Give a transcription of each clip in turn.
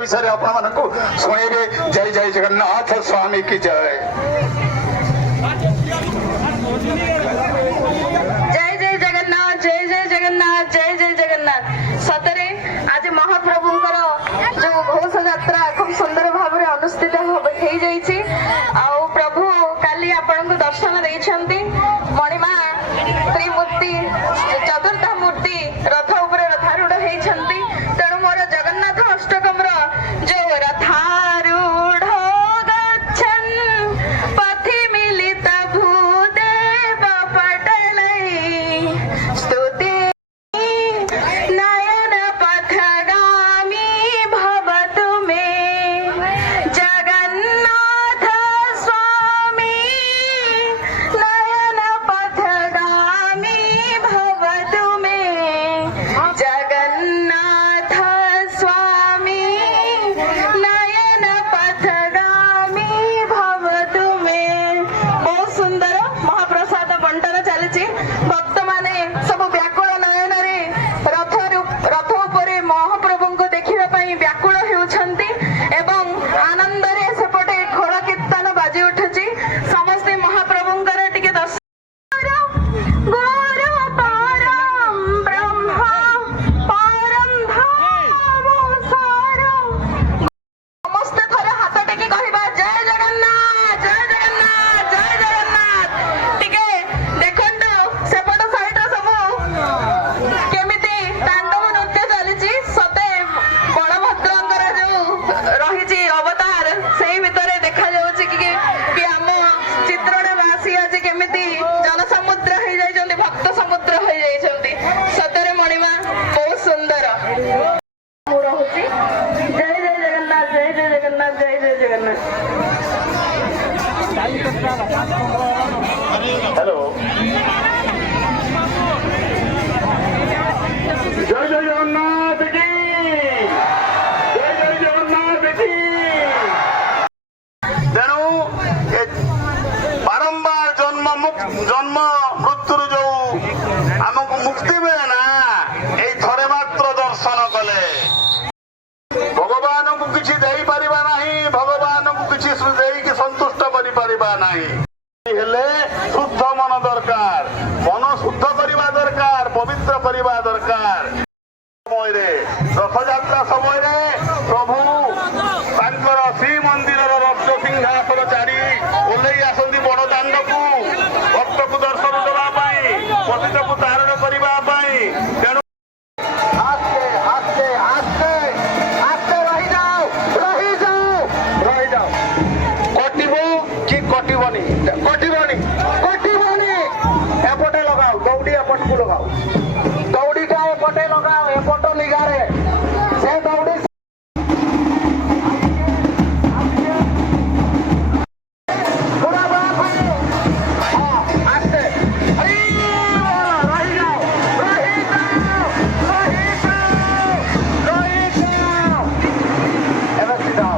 विषय अपन को शुणेबे। जय जय जगन्नाथ स्वामी की जय। जय जय जगन्नाथ, जय जय जगन्नाथ, जय जय जगन्नाथ। सतरे आज महाप्रभुंकर जो घोष यात्रा खूब सुंदर भाव में अनुष्ठित हो जाइए। आउ प्रभु काली आपण को दर्शन देइछंती। मणिमा त्रिमूर्ति चतुर्थ मूर्ति रथ उपर रथारूढ़ होइछंती। तेणु मोर जगन्नाथ अष्टकम जो रथारूढ़ गच्छन् पथि मिलित भूदेव पटलै स्तुति नयन पथगामी भवतु मे जगन्नाथ स्वामी नयन पथगामी भवतु मे जगन्नाथ स्वामी नयन पथगामी भवतु मे। बहुत सुंदर महाप्रसाद बंटन चलछि। भक्त माने सब व्याकुल नयन रे रथ उपरे महाप्रभु को देखिबा पई व्याकुल हेउछंती एवं आनंद रे सेपटे घोड़ कीर्तन बाजी उठुछि। समस्त महाप्रभुंकर टिके दर्शन गुरु परम ब्रह्म परम धाम सार। समस्त थरे हाथ टेकी कहबा जय जगन्नाथ, जय जगन्नाथ, जय जगन्नाथ। टिके देखंतु सेपट साइड रे सब केमिति तांडव नृत्य चलीछि। सते बलभद्रंकर जो रहिछि अवतार सेही भितरे देखा जाउछि कि आम चित्रण वासी आज केमिति जनसमुद्र हो जाइछन्ति, भक्त समुद्र हो जाइछन्ति। सतरे मणिमा बहुत सुंदर रहुछि। जय जय जगन्नाथ, जय जय जगन्नाथ, जय जय जगन्नाथ। हेलो जय जय जगन्नाथ की जय जय जगन्नाथ की। तेणु बारंबार जन्म मृत्यु जो आमको मुक्ति मिले ना ये थरे मात्र दर्शन कले भगवान को किसी दे पारिबा नहीं, भगवान को किसी देकी संतुष्ट करि पारिबा नहीं। हेले शुद्ध मन दरकार, मन शुद्ध करवा दरकार, पवित्र करवा दरकार। समय रथ यात्रा समय प्रभु तांकर श्रीमंदिर रक्त सिंहासन चारी ओल्लई आसती बड़ दांड को भक्त को दर्शन देवाई, पतित को तारण करने। तेणु आस्ते आस्ते आस्ते आस्ते रही जाओ, रही जाओ, रही जाओ। कटिबो कि कटिबनी, कटिबनी, कटिबनी। एपटे लगाओ दौड़ी, एपट को लगाओ दौड़ी का एपटे लगाओ, एपट निगारे से दौड़ी पूरा बाप है। हाँ आस्ते रही जाओ, रही जाओ, रही जाओ, रही जाओ। एवं सीधा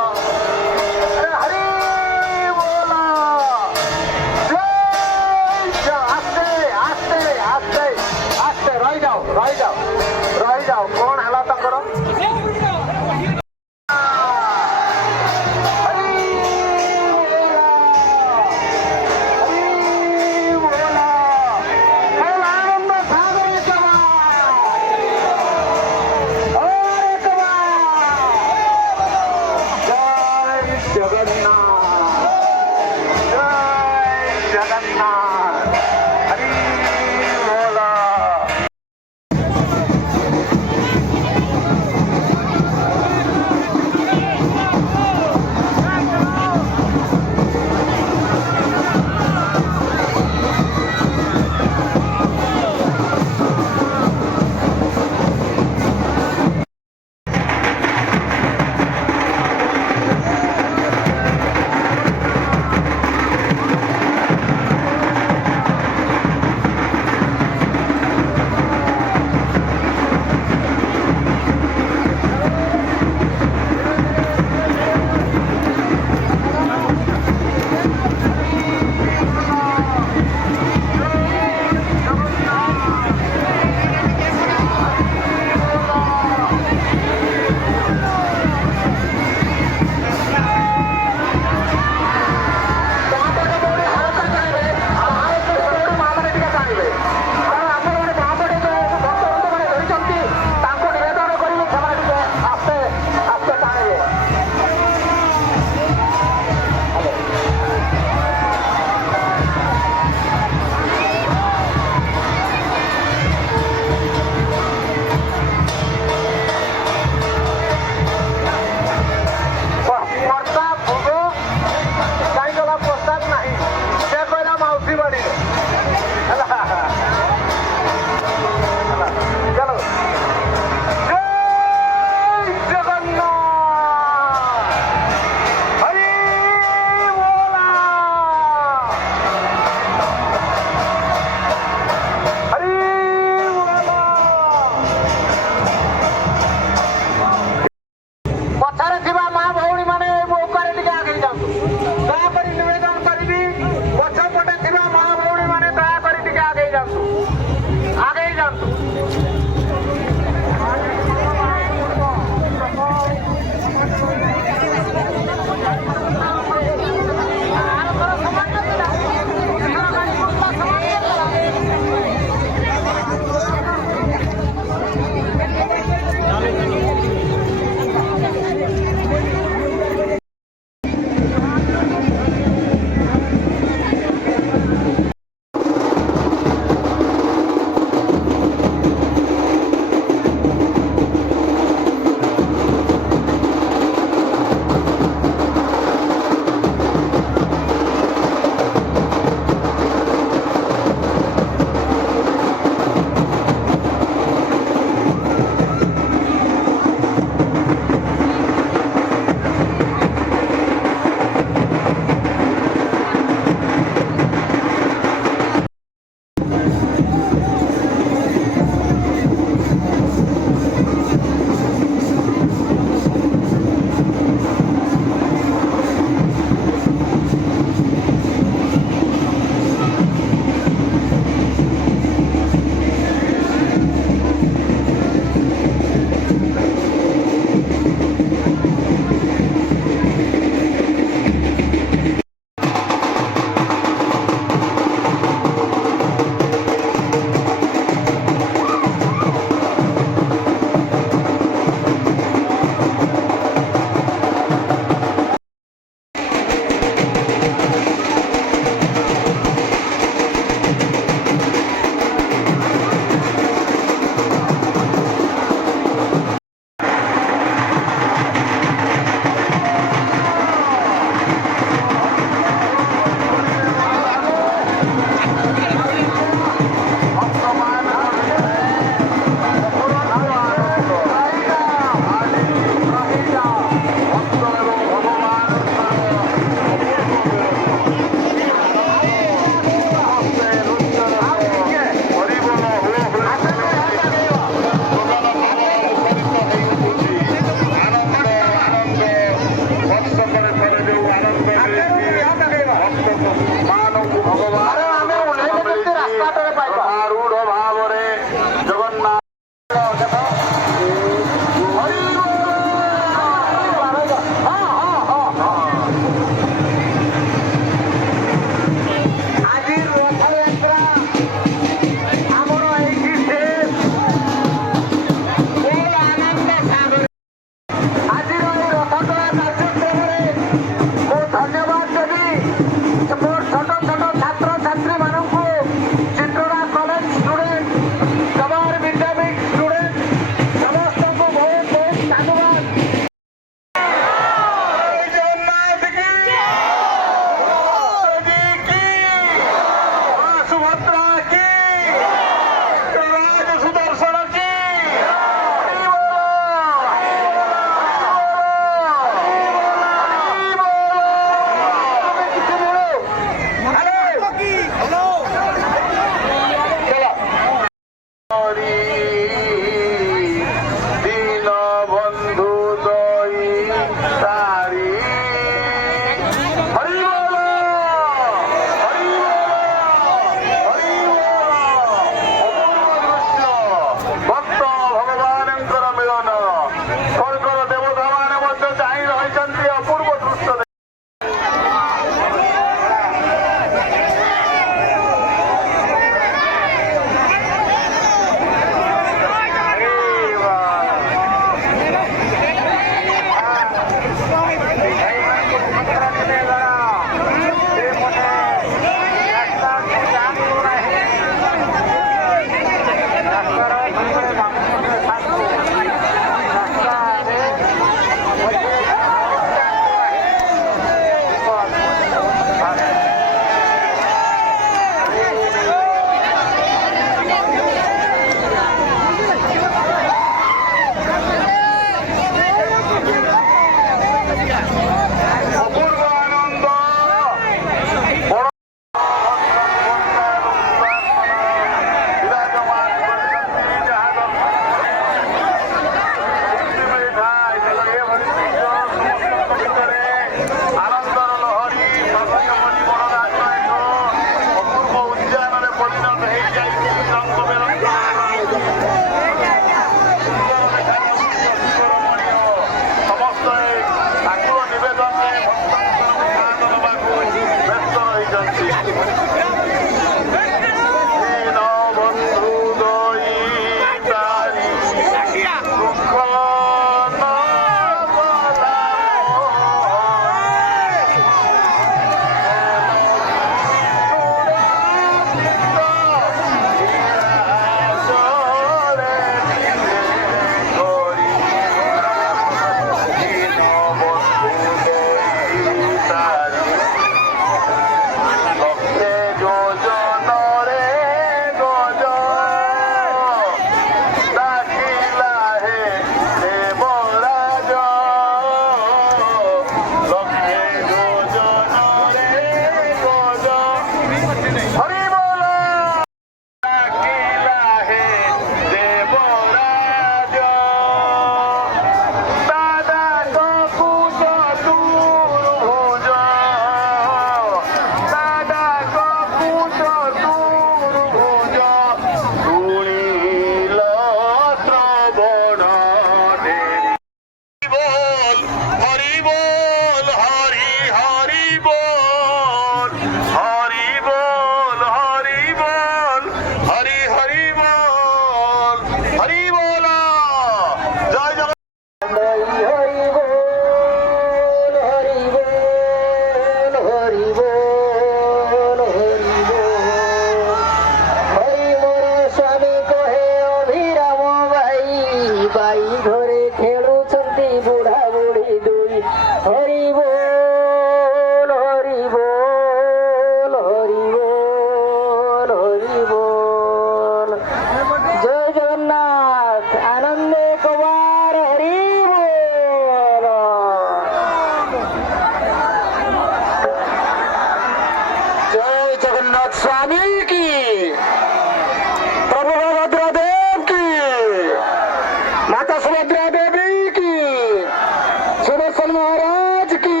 महाराज की,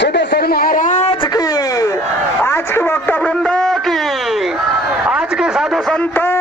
सिद्धेश्वर महाराज की, आज के वक्ता वृंदा की, आज के साधु संतों